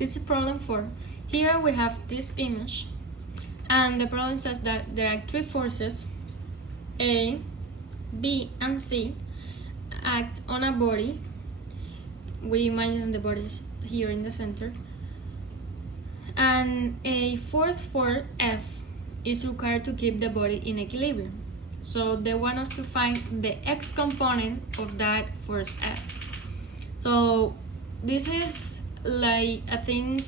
This is problem 4. Here we have this image, and the problem says that there are three forces, A, B, and C, act on a body. We imagine the body is here in the center. And a fourth force, F, is required to keep the body in equilibrium. So they want us to find the X component of that force F. So this is like a thing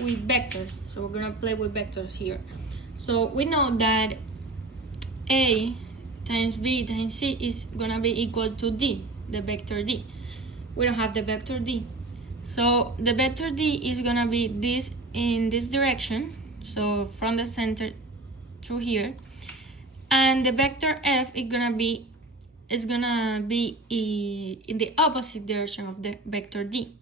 with vectors. So we're gonna play with vectors here. So we know that A times B times C is gonna be equal to D, the vector D. We don't have the vector D. So the vector D is gonna be this in this direction, so from the center through here, and the vector F is gonna be in the opposite direction of the vector D.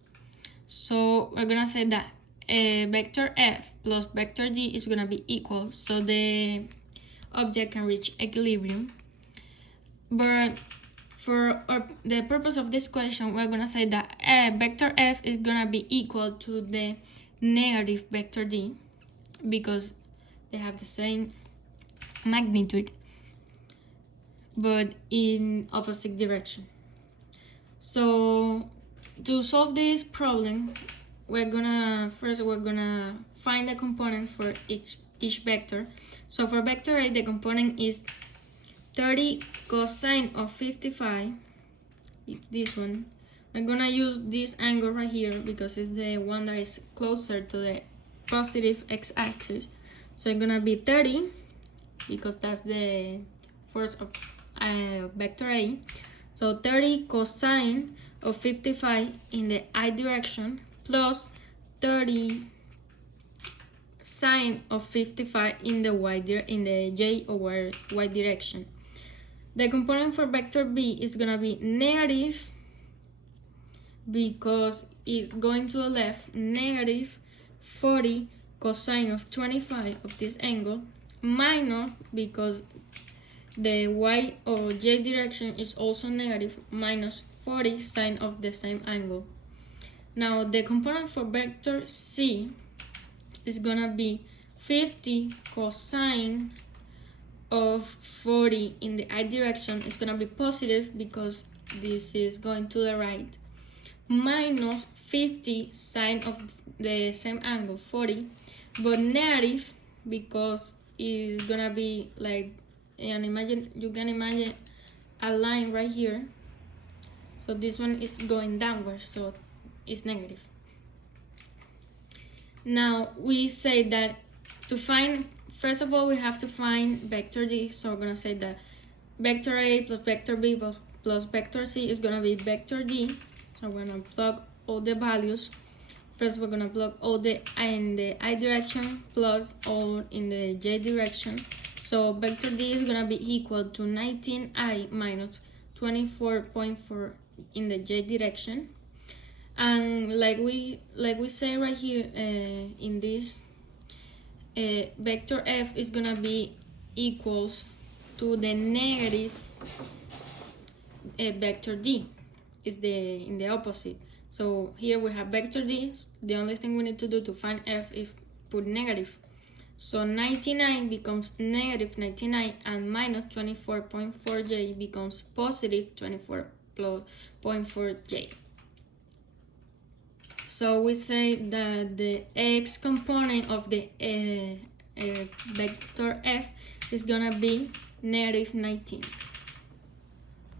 So we're gonna say that vector F plus vector D is gonna be equal, so the object can reach equilibrium. But for the purpose of this question, we're gonna say that vector F is gonna be equal to the negative vector D because they have the same magnitude but in opposite direction. So to solve this problem, we're gonna find the component for each vector. So for vector A, the component is 30 cosine of 55, this one. I'm gonna use this angle right here because it's the one that is closer to the positive x-axis. So it's gonna be 30 because that's the force of vector A. So 30 cosine of 55 in the I direction plus 30 sine of 55 in the J or Y direction. The component for vector B is gonna be negative because it's going to the left, negative 40 cosine of 25 of this angle, minus because the Y or J direction is also negative, minus 40 sine of the same angle. Now the component for vector C is gonna be 50 cosine of 40 in the I direction. It's gonna be positive because this is going to the right, minus 50 sine of the same angle, 40, but negative because it's gonna be like, and you can imagine a line right here. So this one is going downwards, so it's negative. Now we say that to find, first of all, we have to find vector D. So we're gonna say that vector A plus vector B plus vector C is gonna be vector D. So we're gonna plug all the values. First, we're gonna plug all in the I direction plus all in the J direction. So vector D is gonna be equal to 19I minus 24.4 in the J direction. And like we say right here in this, vector F is gonna be equals to the negative vector D, is in the opposite. So here we have vector D. The only thing we need to do to find F is put negative. So 99 becomes negative 99 and minus 24.4J becomes positive 24.4J. So we say that the X component of the vector F is gonna be negative 19.